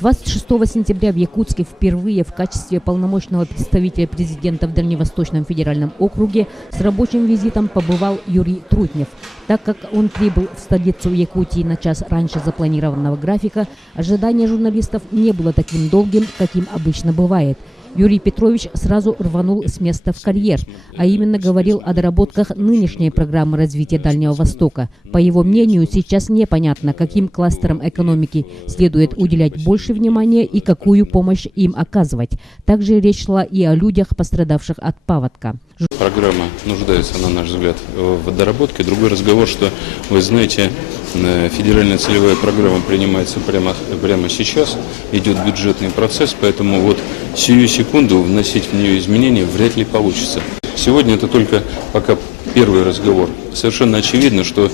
26 сентября в Якутске впервые в качестве полномочного представителя президента в Дальневосточном федеральном округе с рабочим визитом побывал Юрий Трутнев. Так как он прибыл в столицу Якутии на час раньше запланированного графика, ожидание журналистов не было таким долгим, каким обычно бывает. Юрий Петрович сразу рванул с места в карьер, а именно говорил о доработках нынешней программы развития Дальнего Востока. По его мнению, сейчас непонятно, каким кластерам экономики следует уделять больше внимания и какую помощь им оказывать. Также речь шла и о людях, пострадавших от паводка. Программа нуждается, на наш взгляд, в доработке. Другой разговор, что, вы знаете, федеральная целевая программа принимается прямо сейчас, идет бюджетный процесс, поэтому вот сию секунду вносить в нее изменения вряд ли получится. Сегодня это только пока первый разговор. Совершенно очевидно, что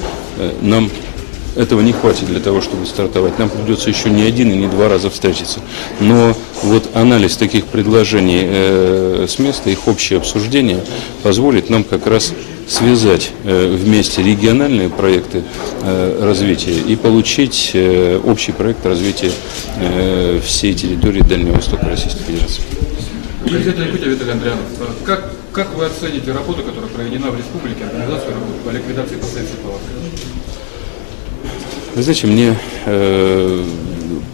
нам этого не хватит для того, чтобы стартовать. Нам придется еще не один и не два раза встретиться. Но вот анализ таких предложений с места, их общее обсуждение позволит нам как раз связать вместе региональные проекты развития и получить общий проект развития всей территории Дальнего Востока Российской Федерации. Президент Якутии Виталий Андрианов, как вы оцените работу, которая проведена в республике, организацию работы по ликвидации последствий паводка? Вы знаете, мне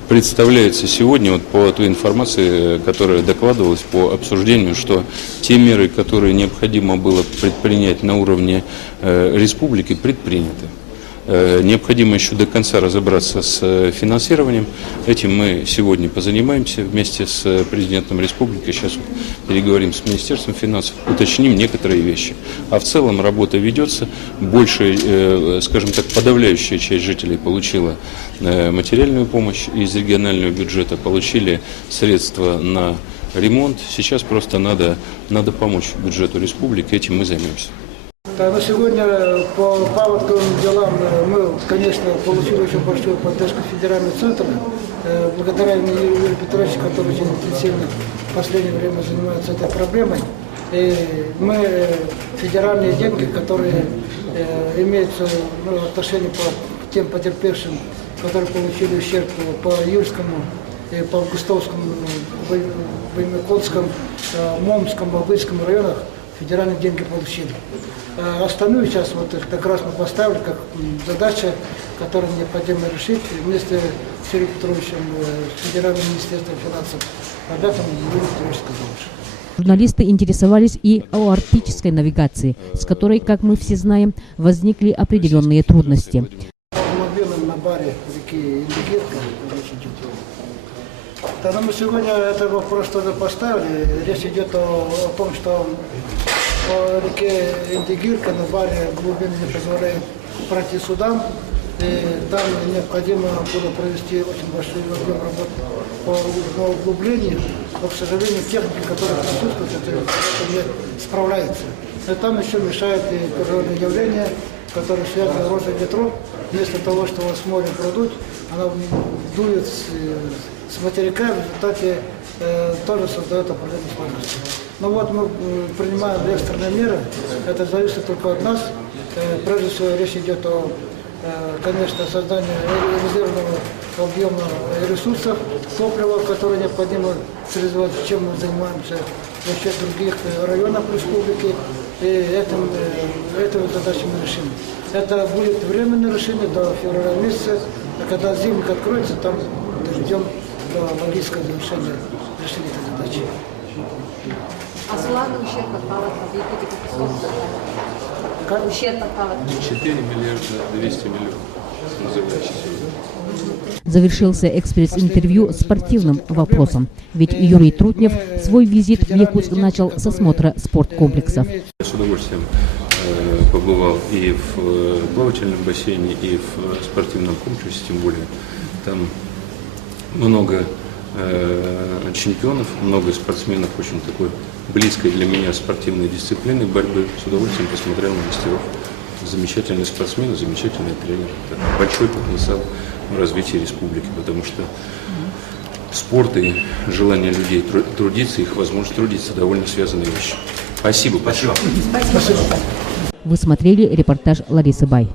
представляется сегодня, вот по той информации, которая докладывалась по обсуждению, что те меры, которые необходимо было предпринять на уровне республики, предприняты. Необходимо еще до конца разобраться с финансированием. Этим мы сегодня позанимаемся вместе с президентом республики. Сейчас вот переговорим с Министерством финансов, уточним некоторые вещи. А в целом работа ведется. Большая, скажем так, подавляющая часть жителей получила материальную помощь из регионального бюджета, получили средства на ремонт. Сейчас просто надо помочь бюджету республики. Этим мы займемся. На сегодня по паводковым делам мы, конечно, получили очень большую поддержку федерального центра. Благодаря Юрию Петровичу, который очень интенсивно в последнее время занимается этой проблемой. И мы федеральные деньги, которые имеются отношение по тем потерпевшим, которые получили ущерб по Юрскому, по Августовскому, Ваймякотскому, Момскому, Абыйскому районах, федеральные деньги получили. Остальную сейчас вот как раз мы поставили как задача, которую необходимо решить вместе с Юрием Петровичем, с Федеральным министерством финансов. Об этом Юрий Петрович сказал. Журналисты интересовались и о арктической навигации, с которой, как мы все знаем, возникли определенные трудности. На баре реки Индигирка речь идет. Тогда мы сегодня этот вопрос тоже поставили. Речь идет о том, что по реке Индигирка на баре глубины не позволяет пройти судам. И там необходимо было провести очень большой объем работ по углублению. Но, к сожалению, техника, которая присутствует, это не справляется. И там еще мешают и природные явления, которые связаны с ростом ветров. Вместо того, что с моря продуть, она дует с материка, в результате тоже создает определенные сложности. Но вот мы принимаем экстренные меры, это зависит только от нас. Прежде всего речь идет о, конечно, создании резервного объема ресурсов, топлива, которые необходимо реализовать, чем мы занимаемся за счет других районов республики. И эту задачу мы решим. Это будет временное решение до февраля месяца, а когда зимник откроется, там ждем до логического завершения решения этой задачи. А славный ущерб от паводка в Якутии какой? Ущерб от паводка. 4 миллиарда 200 миллионов. Завершился экспресс-интервью спортивным вопросом. Ведь Юрий Трутнев свой визит в Якутск начал с осмотра спорткомплексов. С удовольствием побывал и в плавательном бассейне, и в спортивном комплексе, тем более там много чемпионов, много спортсменов очень такой близкой для меня спортивной дисциплины борьбы. С удовольствием посмотрел на мастеров. Замечательный спортсмен, замечательный тренер. Это большой потенциал в развитии республики, потому что спорт и желание людей трудиться, их возможность трудиться довольно связанные вещи. Спасибо. Вы смотрели репортаж Ларисы Бай.